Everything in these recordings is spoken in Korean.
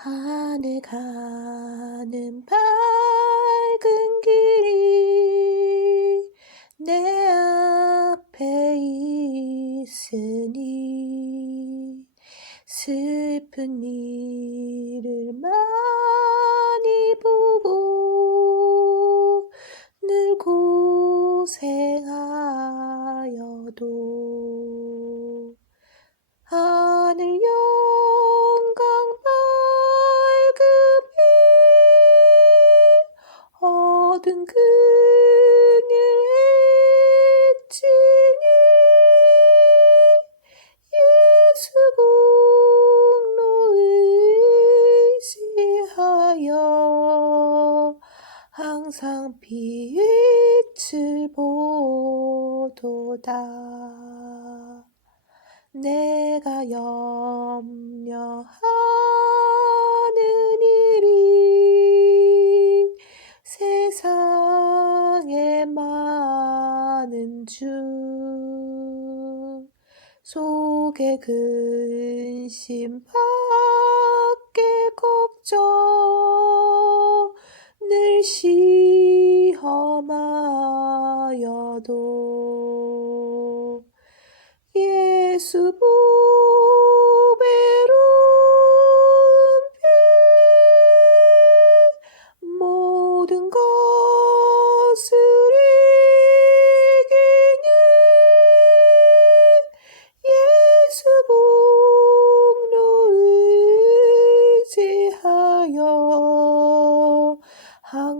하늘 가는 밝은 길이 내 앞에 있으니 슬픈 일을 많 항상 빛을 보도다. 내가 염려하는 일이 세상에 많은 중 속에 근심 밖에 걱정 늘 시험하여도 예수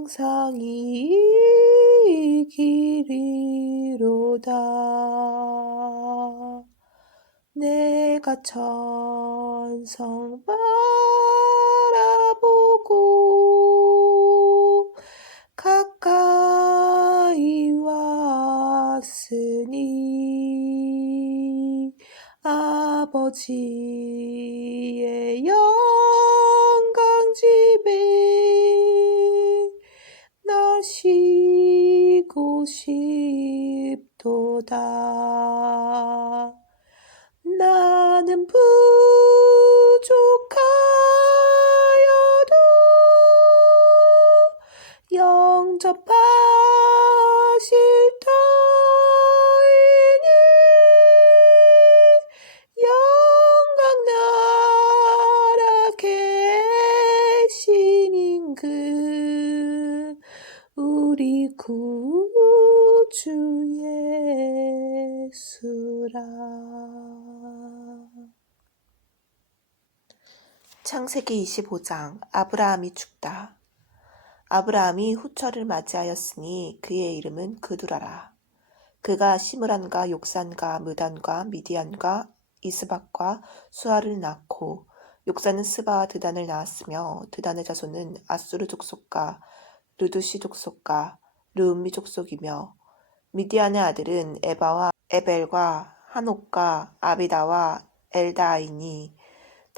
항상 이기리로다. 내가 천성 바라보고 가까이 왔으니 아버지 싶도다. 나는 부족하여도 영접하실 터이니 영광 나라 계신 임금 우리 구 창세기 25장 아브라함이 죽다. 아브라함이 후처를 맞이하였으니 그의 이름은 그두라라. 그가 시므란과 욕산과 무단과 미디안과 이스박과 수아를 낳고 욕산은 스바와 드단을 낳았으며 드단의 자손은 아수르 족속과 르두시 족속과 르음미 족속이며 미디안의 아들은 에바와 에벨과 한옥과 아비다와 엘다아이니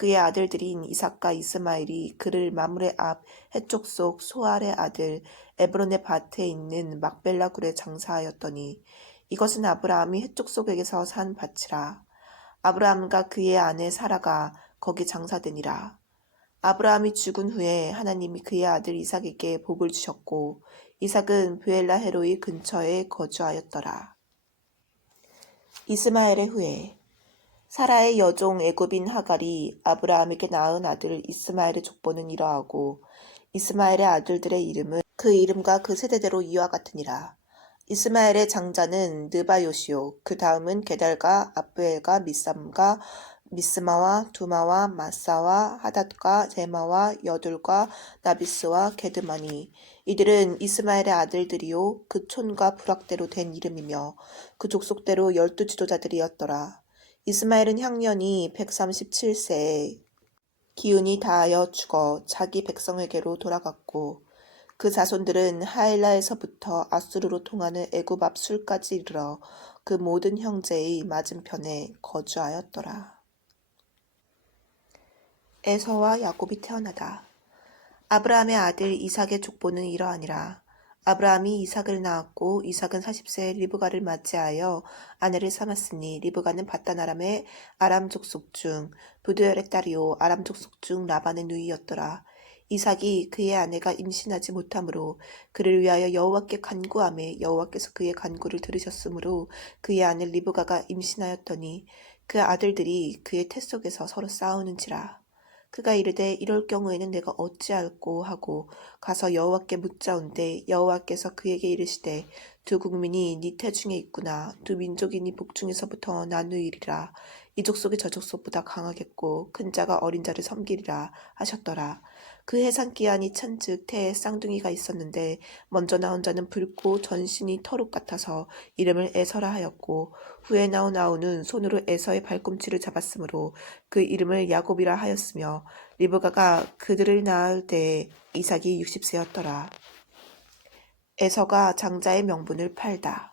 그의 아들들인 이삭과 이스마엘이 그를 마물의 앞 해쪽 속 소알의 아들 에브론의 밭에 있는 막벨라 굴에 장사하였더니 이것은 아브라함이 해쪽 속에서 산 밭이라. 아브라함과 그의 아내 사라가 거기 장사되니라. 아브라함이 죽은 후에 하나님이 그의 아들 이삭에게 복을 주셨고 이삭은 브엘라 헤로이 근처에 거주하였더라. 이스마엘의 후에 사라의 여종 애굽인 하갈이 아브라함에게 낳은 아들 이스마엘의 족보는 이러하고 이스마엘의 아들들의 이름은 그 이름과 그 세대대로 이와 같으니라. 이스마엘의 장자는 느바요시요 그 다음은 게달과 아브엘과 미삼과 미스마와 두마와 마사와 하닷과 제마와 여둘과 나비스와 게드마니 이들은 이스마엘의 아들들이요 그 촌과 부락대로 된 이름이며 그 족속대로 열두 지도자들이었더라. 이스마엘은 향년이 137세에 기운이 다하여 죽어 자기 백성에게로 돌아갔고 그 자손들은 하일라에서부터 아수르로 통하는 애굽 앞술까지 이르러 그 모든 형제의 맞은편에 거주하였더라. 에서와 야곱이 태어나다. 아브라함의 아들 이삭의 족보는 이러하니라. 아브라함이 이삭을 낳았고 이삭은 40세에 리브가를 맞이하여 아내를 삼았으니 리브가는 바단 아람의 아람 족속 중 부두엘의 딸이요 아람 족속 중 라반의 누이였더라. 이삭이 그의 아내가 임신하지 못하므로 그를 위하여 여호와께 간구하매 여호와께서 그의 간구를 들으셨으므로 그의 아내 리브가가 임신하였더니 그 아들들이 그의 태 속에서 서로 싸우는지라. 그가 이르되 이럴 경우에는 내가 어찌할꼬 하고 가서 여호와께 묻자온대 여호와께서 그에게 이르시되 두 국민이 네 태중에 있구나. 두 민족이 네 복중에서부터 나누이리라. 이 족 속이 저 족 속보다 강하겠고 큰 자가 어린 자를 섬기리라 하셨더라 그 해산 기한이 천즉 태에 쌍둥이가 있었는데 먼저 나온 자는 붉고 전신이 터룩 같아서 이름을 에서라 하였고 후에 나온 아우는 손으로 에서의 발꿈치를 잡았으므로 그 이름을 야곱이라 하였으며 리브가가 그들을 낳을 때에 이삭이 60세였더라. 에서가 장자의 명분을 팔다.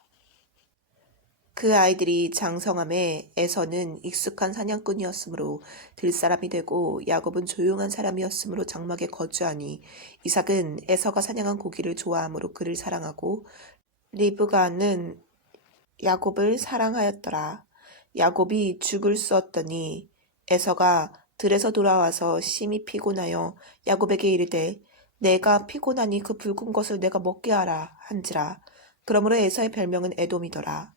그 아이들이 장성함에 에서는 익숙한 사냥꾼이었으므로 들사람이 되고 야곱은 조용한 사람이었으므로 장막에 거주하니 이삭은 에서가 사냥한 고기를 좋아하므로 그를 사랑하고 리브가는 야곱을 사랑하였더라. 야곱이 죽을 쑤었더니 에서가 들에서 돌아와서 심히 피곤하여 야곱에게 이르되 내가 피곤하니 그 붉은 것을 내가 먹게 하라 한지라. 그러므로 에서의 별명은 에돔이더라.